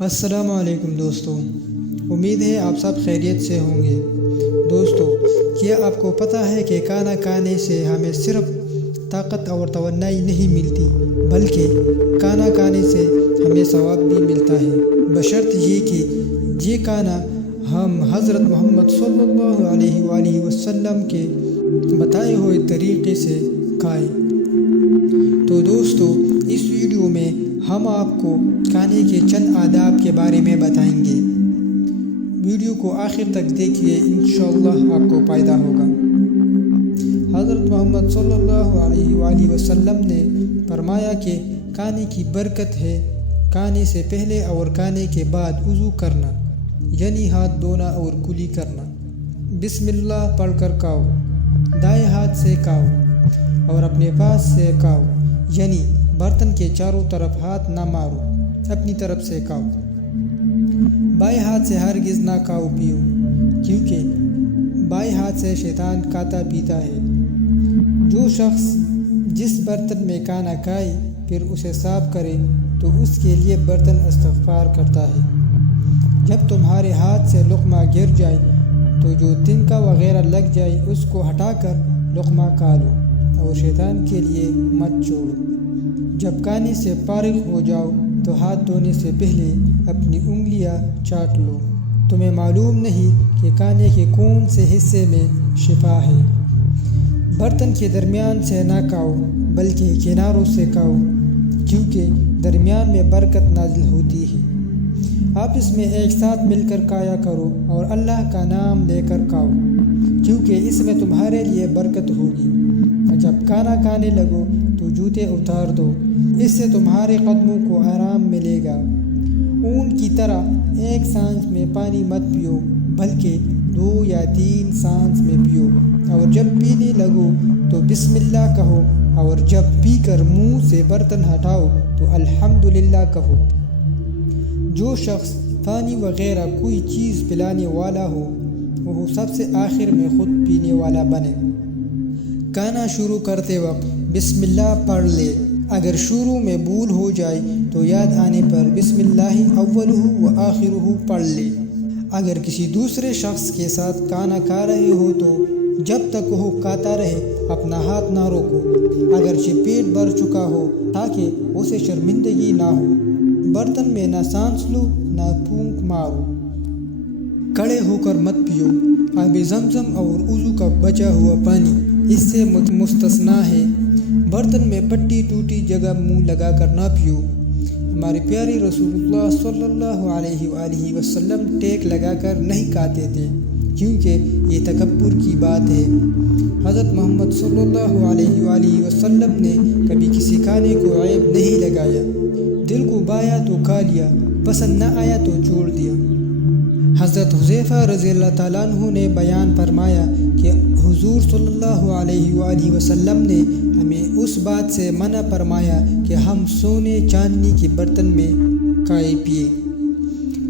السلام علیکم دوستو، امید ہے آپ سب خیریت سے ہوں گے۔ دوستو، کیا آپ کو پتہ ہے کہ کھانا کھانے سے ہمیں صرف طاقت اور توانائی نہیں ملتی، بلکہ کھانا کھانے سے ہمیں ثواب بھی ملتا ہے، بشرط یہ کہ یہ کھانا ہم حضرت محمد صلی اللہ علیہ وآلہ وسلم کے بتائے ہوئے طریقے سے کھائیں۔ تو دوستو، اس ویڈیو میں ہم آپ کو کھانے کے چند آداب کے بارے میں بتائیں گے۔ ویڈیو کو آخر تک دیکھیے، انشاءاللہ آپ کو فائدہ ہوگا۔ حضرت محمد صلی اللہ علیہ وآلہ وسلم نے فرمایا کہ کھانے کی برکت ہے کھانے سے پہلے اور کھانے کے بعد وضو کرنا، یعنی ہاتھ دھونا اور کلی کرنا۔ بسم اللہ پڑھ کر کھاؤ، دائیں ہاتھ سے کھاؤ اور اپنے پاس سے کھاؤ، یعنی برتن کے چاروں طرف ہاتھ نہ مارو، اپنی طرف سے کھاؤ۔ بائیں ہاتھ سے ہرگز نہ کھاؤ پیو، کیونکہ بائیں ہاتھ سے شیطان کھاتا پیتا ہے۔ جو شخص جس برتن میں کھانا کھائے پھر اسے صاف کرے تو اس کے لیے برتن استغفار کرتا ہے۔ جب تمہارے ہاتھ سے لقمہ گر جائے تو جو تنکا وغیرہ لگ جائے اس کو ہٹا کر لقمہ کھا لو اور شیطان کے لیے مت چھوڑو۔ جب کھانے سے فارغ ہو جاؤ تو ہاتھ دھونے سے پہلے اپنی انگلیاں چاٹ لو۔ تمہیں معلوم نہیں کہ کھانے کے کون سے حصے میں شفا ہے۔ برتن کے درمیان سے نہ کھاؤ بلکہ کناروں سے کھاؤ، کیونکہ درمیان میں برکت نازل ہوتی ہے۔ آپس میں ایک ساتھ مل کر کھایا کرو اور اللہ کا نام لے کر کھاؤ، کیونکہ اس میں تمہارے لیے برکت ہوگی۔ جب کھانا کھانے لگو تو جوتے اتار دو، اس سے تمہارے قدموں کو آرام ملے گا۔ اونٹ کی طرح ایک سانس میں پانی مت پیو بلکہ 2 یا 3 سانس میں پیو، اور جب پینے لگو تو بسم اللہ کہو، اور جب پی کر منہ سے برتن ہٹاؤ تو الحمدللہ کہو۔ جو شخص پانی وغیرہ کوئی چیز پلانے والا ہو وہ سب سے آخر میں خود پینے والا بنے۔ کھانا شروع کرتے وقت بسم اللہ پڑھ لے۔ اگر شروع میں بھول ہو جائے تو یاد آنے پر بسم اللہ اولہ و آخرہ پڑھ لے۔ اگر کسی دوسرے شخص کے ساتھ کھانا کھا رہے ہو تو جب تک وہ کھاتا رہے اپنا ہاتھ نہ روکو، اگرچہ پیٹ بھر چکا ہو، تاکہ اسے شرمندگی نہ ہو۔ برتن میں نہ سانس لو نہ پھونک مارو۔ کھڑے ہو کر مت پیو۔ آب زمزم اور وضو کا بچا ہوا پانی اس سے مستثنیٰ ہے۔ برتن میں پٹی ٹوٹی جگہ منہ لگا کر نہ پیو۔ ہمارے پیارے رسول اللہ صلی اللہ علیہ وآلہ وسلم ٹیک لگا کر نہیں کھاتے تھے، کیونکہ یہ تکبر کی بات ہے۔ حضرت محمد صلی اللہ علیہ وآلہ وسلم نے کبھی کسی کھانے کو عیب نہیں لگایا۔ دل کو بایا تو کھا لیا، پسند نہ آیا تو چھوڑ دیا۔ حضرت حذیفہ رضی اللہ تعالیٰ عنہ نے بیان فرمایا کہ حضور صلی اللہ علیہ وآلہ وسلم نے ہمیں اس بات سے منع فرمایا کہ ہم سونے چاندی کے برتن میں کھائے پیے۔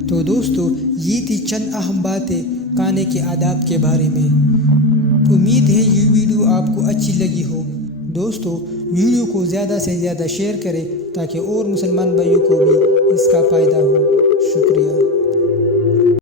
تو دوستو، یہ تھی چند اہم باتیں کھانے کے آداب کے بارے میں۔ امید ہے یہ ویڈیو آپ کو اچھی لگی ہو۔ دوستو، ویڈیو کو زیادہ سے زیادہ شیئر کریں تاکہ اور مسلمان بھائیوں کو بھی اس کا فائدہ ہو۔ شکریہ۔